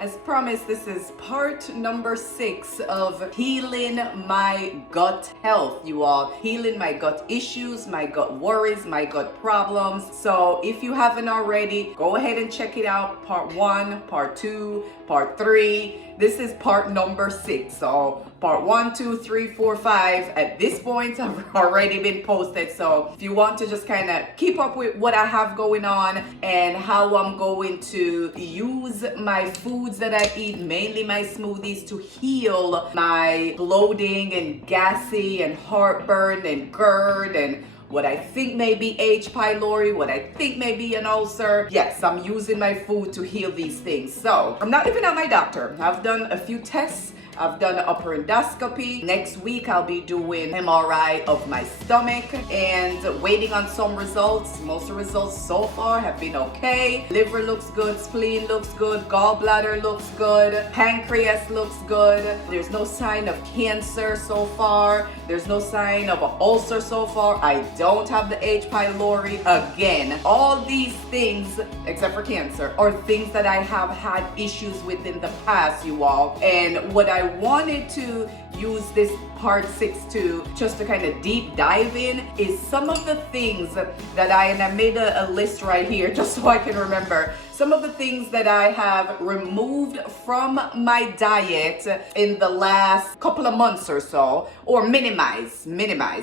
As promised, this is part number 6 of healing my gut health, you all. Healing my gut issues, my gut worries, my gut problems. So if you haven't already, go ahead and check it out. Part 1, part 2, part 3. This is part number 6. So part 1, 2, 3, 4, 5 at this point have already been posted. So if you want to just kind of keep up with what I have going on and how I'm going to use my foods that I eat, mainly my smoothies, to heal my bloating and gassy and heartburn and GERD and what I think may be H. pylori, what I think may be an ulcer. Yes, I'm using my food to heal these things. So I'm not even at my doctor. I've done a few tests. I've done an upper endoscopy. Next week, I'll be doing MRI of my stomach and waiting on some results. Most of the results so far have been okay. Liver looks good, spleen looks good, gallbladder looks good, pancreas looks good. There's no sign of cancer so far. There's no sign of an ulcer so far. I don't have the H. pylori. Again, all these things, except for cancer, are things that I have had issues with in the past, you all. And what I wanted to use this part 6 to just to kind of deep dive in is some of the things that I made a list right here just so I can remember some of the things that I have removed from my diet in the last couple of months or so, or minimize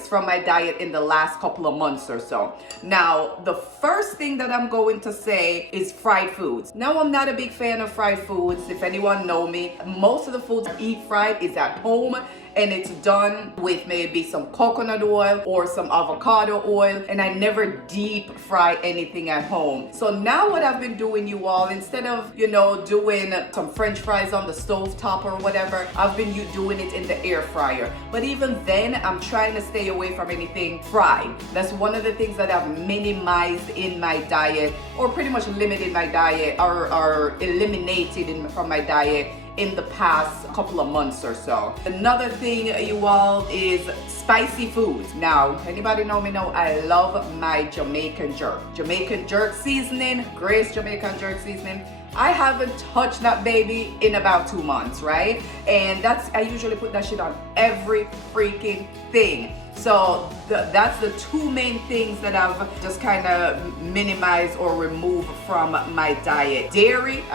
from my diet in the last couple of months or so. Now, the first thing that I'm going to say is fried foods. Now, I'm not a big fan of fried foods. If anyone know me, most of the foods I eat fried is at home, and it's done with maybe some coconut oil or some avocado oil, and I never deep fry anything at home. So now what I've been doing, you all, instead of, doing some french fries on the stove top or whatever, I've been doing it in the air fryer. But even then, I'm trying to stay away from anything fried. That's one of the things that I've minimized in my diet, or pretty much limited my diet, or eliminated from my diet in the past couple of months or so. Another thing, you all, is spicy foods. Now, anybody know me know I love my Jamaican jerk. Jamaican jerk seasoning, Grace Jamaican jerk seasoning. I haven't touched that baby in about 2 months, right? And I usually put that shit on every freaking thing. So that's the 2 main things that I've just kind of minimized or removed from my diet. Dairy,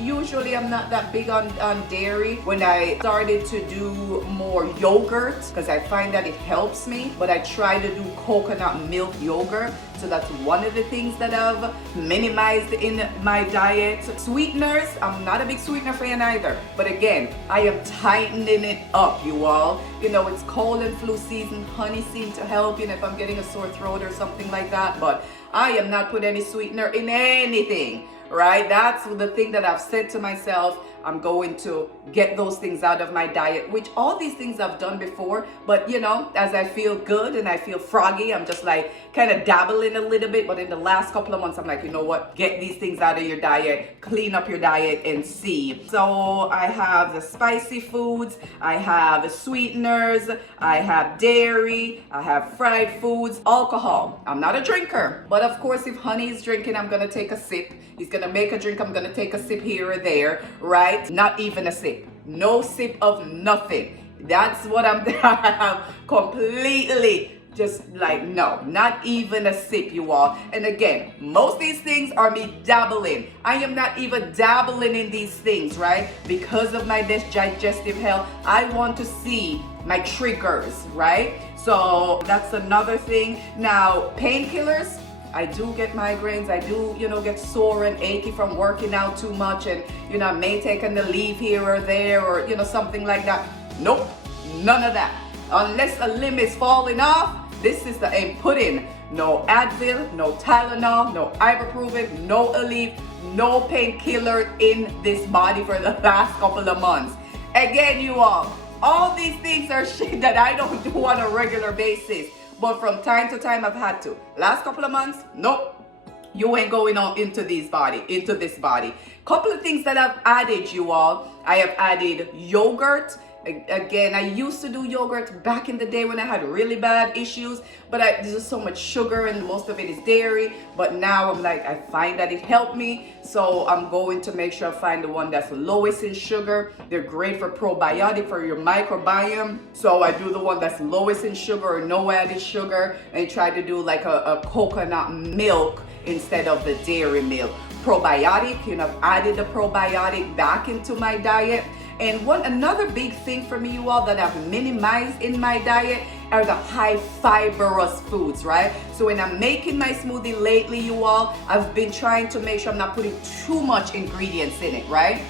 usually I'm not that big on dairy. When I started to do more yogurt, because I find that it helps me, but I try to do coconut milk yogurt. So that's one of the things that I've minimized in my diet. Sweeteners, I'm not a big sweetener fan either. But again, I am tightening it up, you all. It's cold and flu season. Honey seems to help, if I'm getting a sore throat or something like that. But I am not putting any sweetener in anything, right? That's the thing that I've said to myself. I'm going to get those things out of my diet, which all these things I've done before. But, as I feel good and I feel froggy, I'm just like kind of dabbling a little bit. But in the last couple of months, I'm like, you know what? Get these things out of your diet, clean up your diet and see. So I have the spicy foods, I have sweeteners, I have dairy, I have fried foods, alcohol. I'm not a drinker, but of course, if Honey is drinking, I'm going to take a sip. He's going to make a drink. I'm going to take a sip here or there, right? Not even a sip. No sip of nothing. That's what I'm completely just like, no, not even a sip, you all. And again, most of these things are me dabbling. I am not even dabbling in these things, right? Because of my digestive health, I want to see my triggers, right? So that's another thing. Now, painkillers, I do get migraines. I do, get sore and achy from working out too much, and, I may take a leave here or there, or, something like that. Nope, none of that. Unless a limb is falling off, this is the aim. Put in no Advil, no Tylenol, no ibuprofen, no Aleve, no painkiller in this body for the last couple of months. Again, you all these things are shit that I don't do on a regular basis. But from time to time, I've had to. Last couple of months, nope. You ain't going on into this body. Couple of things that I've added, you all. I have added yogurt, Again, I used to do yogurt back in the day when I had really bad issues, but there's just so much sugar and most of it is dairy. But now I'm like, I find that it helped me, so I'm going to make sure I find the one that's lowest in sugar. They're great for probiotic, for your microbiome. So I do the one that's lowest in sugar or no added sugar, and try to do like a coconut milk instead of the dairy milk. Probiotic, you know, I've added the probiotic back into my diet. And another big thing for me, you all, that I've minimized in my diet are the high fibrous foods, right? So when I'm making my smoothie lately, you all, I've been trying to make sure I'm not putting too much ingredients in it, right?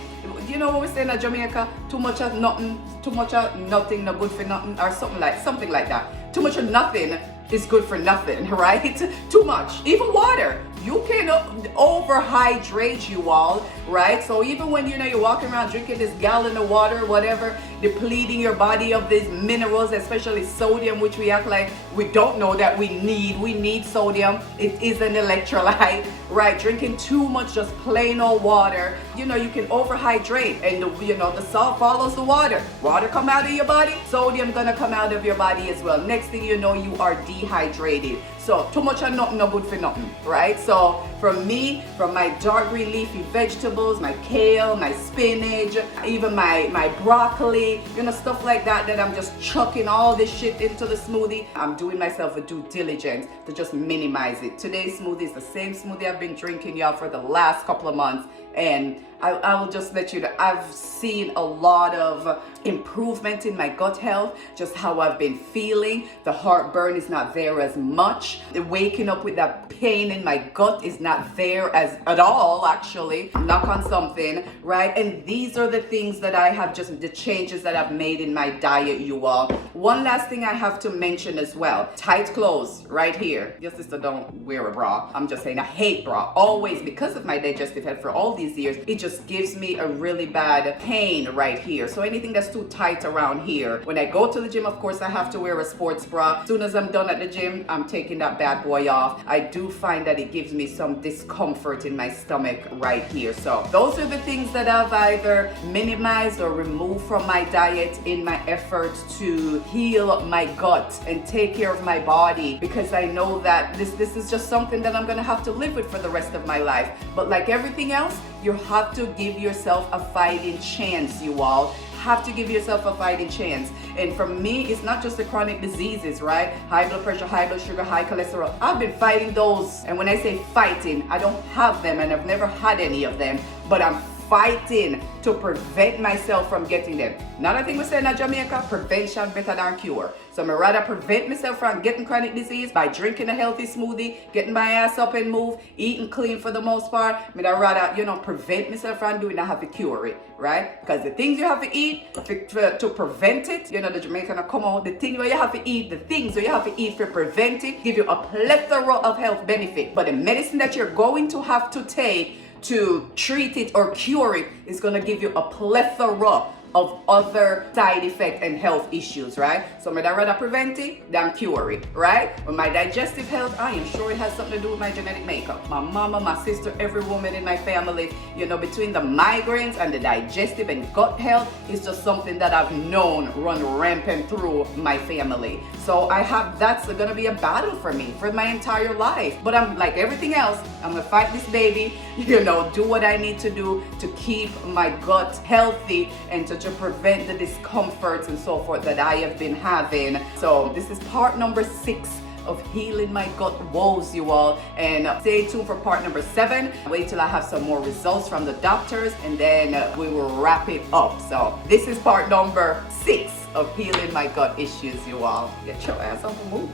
You know what we say in Jamaica? Too much of nothing, no good for nothing, or something like that. Too much of nothing is good for nothing, right? Too much. Even water. You can overhydrate, you all, right? So even when you're walking around drinking this gallon of water, whatever, depleting your body of these minerals, especially sodium, which we act like we don't know that we need. We need sodium. It is an electrolyte, right? Drinking too much just plain old water, you can overhydrate, and the salt follows the water. Water come out of your body, sodium gonna come out of your body as well. Next thing you know, you are dehydrated. So too much of nothing, no good for nothing, right? So from my dark green leafy vegetables, my kale, my spinach, even my broccoli, stuff like that I'm just chucking all this shit into the smoothie. I'm doing myself a due diligence to just minimize it. Today's smoothie is the same smoothie I've been drinking, y'all, for the last couple of months. And I will just let you know, I've seen a lot of improvement in my gut health, just how I've been feeling. The heartburn is not there as much. The waking up with that pain in my gut is not there at all, actually. Knock on something, right? And these are the things that I have, just the changes that I've made in my diet, you all. One last thing I have to mention as well. Tight clothes right here. Your sister don't wear a bra. I'm just saying, I hate bra. Always, because of my digestive health for all these years, it just gives me a really bad pain right here. So anything that's too tight around here. When I go to the gym, of course, I have to wear a sports bra. As soon as I'm done at the gym, I'm taking that bad boy off. I do find that it gives me some discomfort in my stomach right here. So those are the things that I've either minimized or removed from my diet in my efforts to heal my gut and take care of my body, because I know that this is just something that I'm gonna have to live with for the rest of my life. But like everything else, you have to give yourself a fighting chance, you all. Have to give yourself a fighting chance. And for me, it's not just the chronic diseases, right? High blood pressure, high blood sugar, high cholesterol. I've been fighting those. And when I say fighting, I don't have them, and I've never had any of them, but I'm fighting to prevent myself from getting them. Another thing we say in Jamaica, prevention better than cure. So I'm rather prevent myself from getting chronic disease by drinking a healthy smoothie, getting my ass up and move, eating clean for the most part. I'd rather, prevent myself from doing that, have to cure it, right? Because the things you have to eat to prevent it, the Jamaican come out, the things where you have to eat, the things where you have to eat to prevent it, give you a plethora of health benefit. But the medicine that you're going to have to take to treat it or cure it is going to give you a plethora of other side effects and health issues, right? So I'd rather prevent it than cure it, right? With my digestive health, I am sure it has something to do with my genetic makeup. My mama, my sister, every woman in my family, between the migraines and the digestive and gut health, is just something that I've known run rampant through my family. So that's gonna be a battle for me for my entire life. But I'm like everything else, I'm gonna fight this baby, do what I need to do to keep my gut healthy and to prevent the discomforts and so forth that I have been having. So this is part number 6 of healing my gut woes, you all, and stay tuned for part number 7. Wait till I have some more results from the doctors, and then we will wrap it up. So this is part number 6 of healing my gut issues, you all. Get your ass on the move.